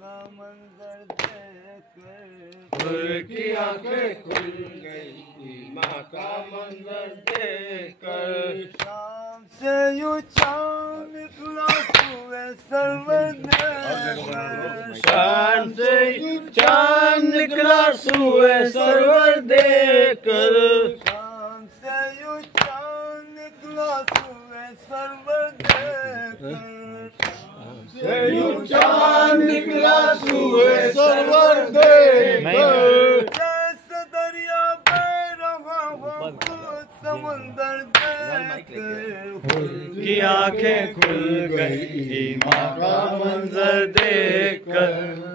کا منظر دیکھ کر حور کی آنکھیں کھل گئی ماں کا منظر دیکھ کر شام سے یوں چاند نکلا سوئے سرور دیکھ کر شام سے چاند نکلا سوئے سرور دیکھ کر شام سے یوں چاند نکلا سوئے سرور دیکھ کر یوں چاند نکلا سوئے سرور دیکھ کر جیسے دریا بہ رہا ہو خود سمندر دیکھ کر کی آنکھیں کھل گئی ماں کا منظر دیکھ کر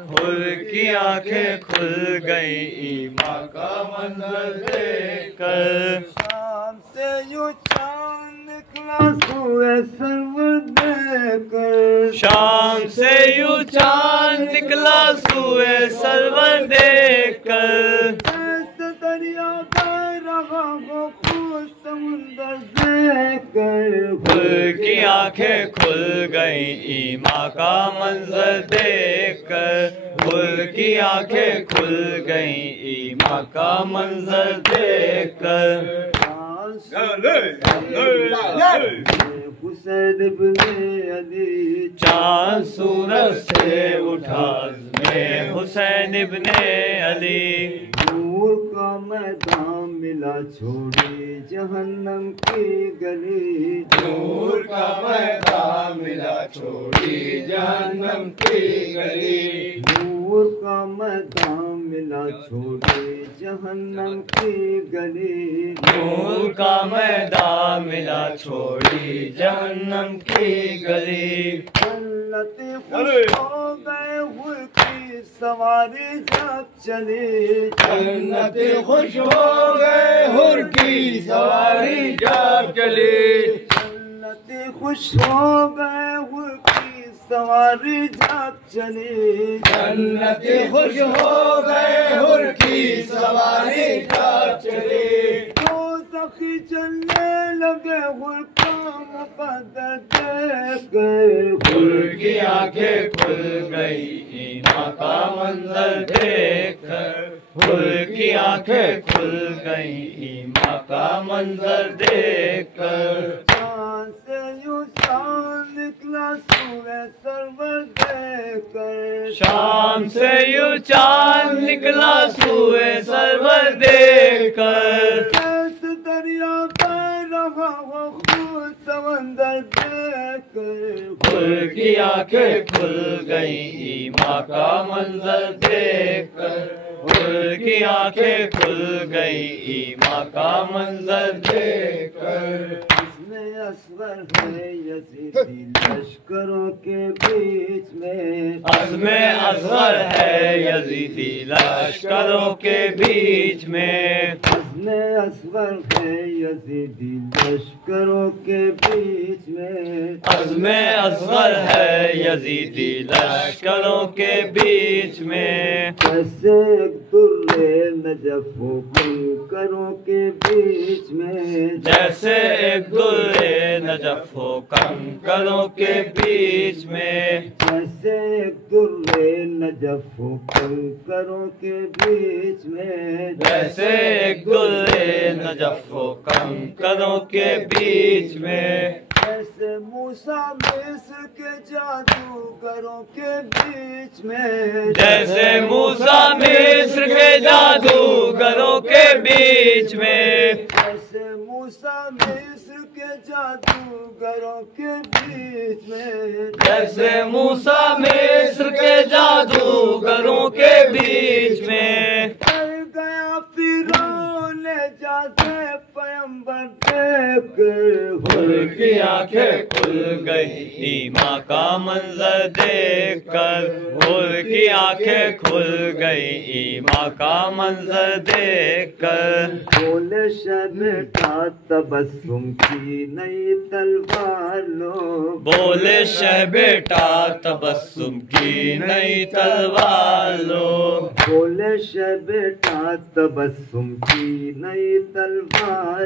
حور کی آنکھیں کھل گئی ماں کا منظر دیکھ کر شام سے یوں چاند نکلا سوئے سرور دیکھ کر شام سے یوں چاند نکلا سوئے سرور دیکھ کر جیسے دریا بہ رہا ہو خود سمندر دیکھ کر حور کی آنکھیں کھل گئی ماں کا منظر دیکھ کر حور کی آنکھیں کھل گئی ماں کا منظر دیکھ کر حسین ابن علی چاند سورج سے اٹھا میں حسین ابن علی نور کا میدان ملا چھوڑی جہنم کی گلی نور کا میدان ملا چھوڑی جہنم کی گلی نور کا میدان ملا چھوڑی جہنم کی گلی نور کا میدان ملا چھوڑی جہنم کی گلی جنت خوش ہو گئے حور کی سواری جب چلی جنت خوش ہو گئے حور کی سواری جب چلی جنت خوش ہو گئے حور کی سواری جب چلی جنت خوش ہو گئے حور کی سواری جب چلی دو سخی چلنے لگے حور کا مقدر دیکھ کر حور کی آنکھیں کھل گئی ماں کا منظر دیکھ کر حور کی آنکھیں کھل گئی ماں کا منظر دیکھ کر چاند سے یوں چاند نکلا سوئے سرور دیکھ کر شام سے یوں چاند نکلا سوئے سرور دیکھ کر جیسے دریا بہ رہا ہو خود سمندر دیکھ کر حور کی آنکھیں کھل گئی ماں کا منظر دیکھ کر حور کی آنکھیں کھل گئی ماں کا منظر دیکھ کر میں اصغر ہے یزیدی لشکروں کے بیچ میں عزم اصغر ہے یزیدی لشکروں کے بیچ میں عزم اصغر ہے یزیدی لشکروں کے بیچ میں عزم اصغر ہے یزیدی لشکروں کے بیچ میں جیسے ایک در نجف و کنکروں کے بیچ میں جیسے ایک در نجف و کنکروں کے بیچ میں جیسے ایک در نجف و کنکروں کے بیچ میں جیسے ایک در نجف و کنکروں کے بیچ میں جیسے موسیٰ مصر کے جادوگروں کے بیچ میں جیسے موسیٰ مصر کے جادوگروں کے بیچ میں جیسے موسیٰ مصر کے جادوگروں کے بیچ میں جیسے موسیٰ مصر کے جادوگروں کے بیچ میں کر گیا فرعون جادو پیمبر دیکھ کر حور کی آنکھیں کھل گئی ماں کا منظر دیکھ کر حور کی آنکھیں کھل گئی ماں کا منظر دیکھ کر بولے شہ بیٹا تبسم کی نئی تلوار لو بولے شہ بیٹا تبسم کی نئی تلوار لو بولے شہ بیٹا تبسم کی نئی تلوار